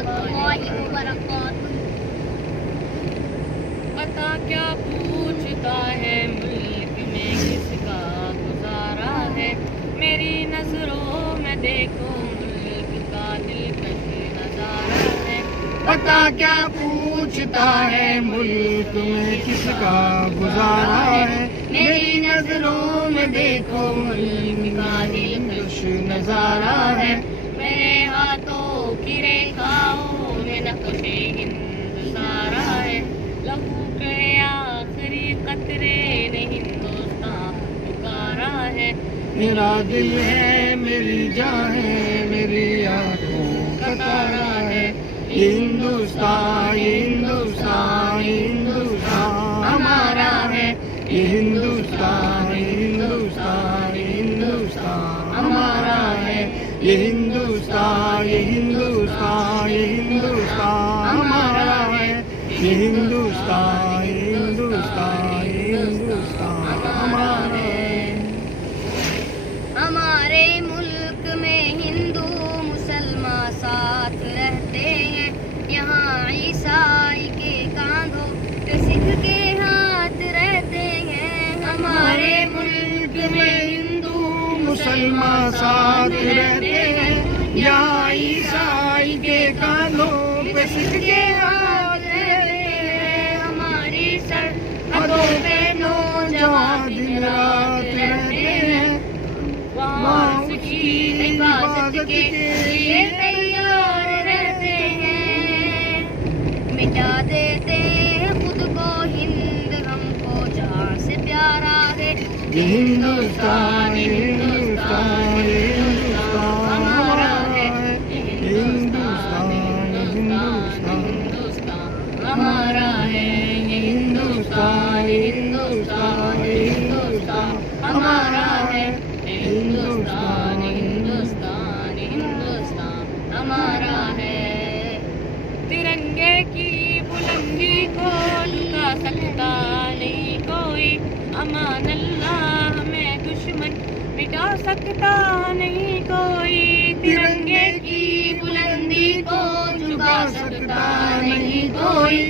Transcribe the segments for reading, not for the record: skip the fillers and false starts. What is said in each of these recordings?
वरहमतुल्लाहि वबरकातुहू। पता क्या पूछता है मुल्क में किसका गुजारा है, मेरी नजरों में देखो मुल्क का दिलकश नजारा है। पता क्या पूछता है मुल्क में किसका गुजारा है, मेरी नजरों में देखो मुल्क का दिलकश नजारा है। मेरे हाथों की रेखाओं में नक्शे हिंद सारा है, लहू के आखिरी कतरे ने हिंदुस्तान पुकारा है। मेरा दिल है मेरी जान है मेरी आंखों का तारा है, ये हिंदुस्तान ये हिंदुस्तान ये हिंदुस्तान हमारा है। ये हिंदुस्तान ये हिंदुस्तान ये हिंदुस्तान हमारा है। ये हिंदुस्तान ये हिंदुस्तान ये हिंदुस्तान हमारा है। ये हिंदुस्तान ये हिंदुस्तान ये हिंदुस्तान हमारा है। हमारे मुल्क में हिंदू मुसलमान साथ रहते हैं, यहाँ ईसाई के कांधों पे सिख के हाथ रहते हैं। हमारे मुल्क में हिंदू मुसलमान साथ रहते हैं, यहाँ ईसाई के कानों पे सिख के हाथ रहते हैं। हमारी सरहदों पे नौजवान दिन रात रहते हैं, वहाँ उसकी हिफाजत के लिए तैयार रहते हैं। मिटा देते हैं खुद को हिंद, हमको जहाँ से प्यारा है। ये हिंदुस्तान ये हिंदुस्तान ये हिंदुस्तान हमारा है। ये हिंदुस्तान ये हिंदुस्तान हमारा है। ये हिंदुस्तान ये हिंदुस्तान ये हिंदुस्तान हमारा है। हिंदुस्तान हिंदुस्तान हिंदुस्तान हमारा है। तिरंगे की बुलंदी को झुका सकता नहीं कोई, अमान अल्लाह हमें दुश्मन मिटा सकता नहीं कोई। तिरंगे की बुलंदी को झुका सकता नहीं कोई,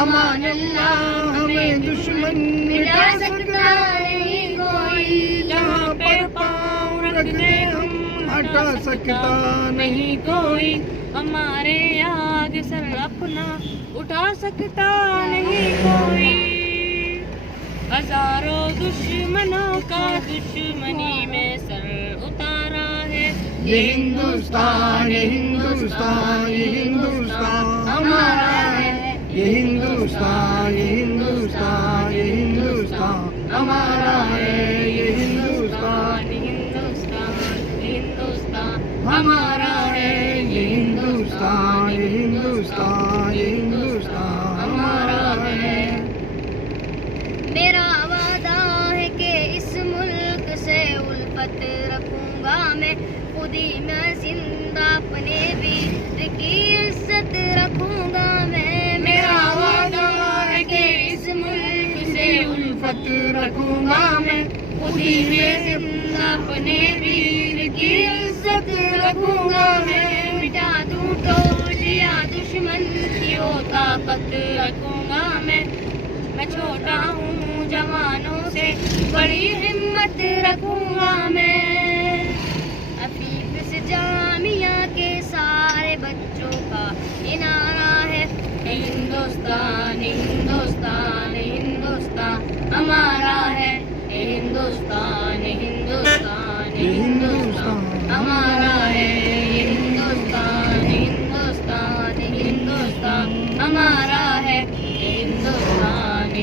अमान अल्लाह हमें दुश्मन मिटा सकता नहीं कोई। जहाँ पर पाँव रख दे हम हटा सकता नहीं कोई, हमारे आगे सर अपना उठा सकता नहीं कोई। हजारों दुश्मनों का दुश्मनी में सर उतारा है। ये हिंदुस्तान ये हिंदुस्तान ये हिंदुस्तान हमारा है। ये हिंदुस्तान ये हिंदुस्तान ये हिंदुस्तान हमारा है। ये हिंदुस्तान हिंदुस्तान हिंदुस्तान हमारा है। ये हिंदुस्तान ये हिंदुस्तान ये हिंदुस्तान हमारा है। मेरा वादा है कि इस मुल्क से उल्फत रखूंगा मैं, खुद ही मैं जिंदा अपने वीर की इज्जत रखूंगा मैं। मेरा वादा है कि इस मुल्क से उल्फत रखूंगा मैं, खुद ही मैं जिंदा अपने वीर की इज्जत रखूंगा मैं। मिटा दूं टोलिया दुश्मन की वो ताकत रखूंगा मैं छोटा हूँ जवानों से बड़ी हिम्मत रखूंगा मैं। हफीज जामिया के सारे बच्चों का ये नारा है। हिंदुस्तान हिंदुस्तान हिंदुस्तान हमारा है। हिंदुस्तान हिंदुस्तान हिंदुस्तान हमारा है। हिंदुस्तान हिंदुस्तान हिंदुस्तान हमारा है। हिंदुस्तान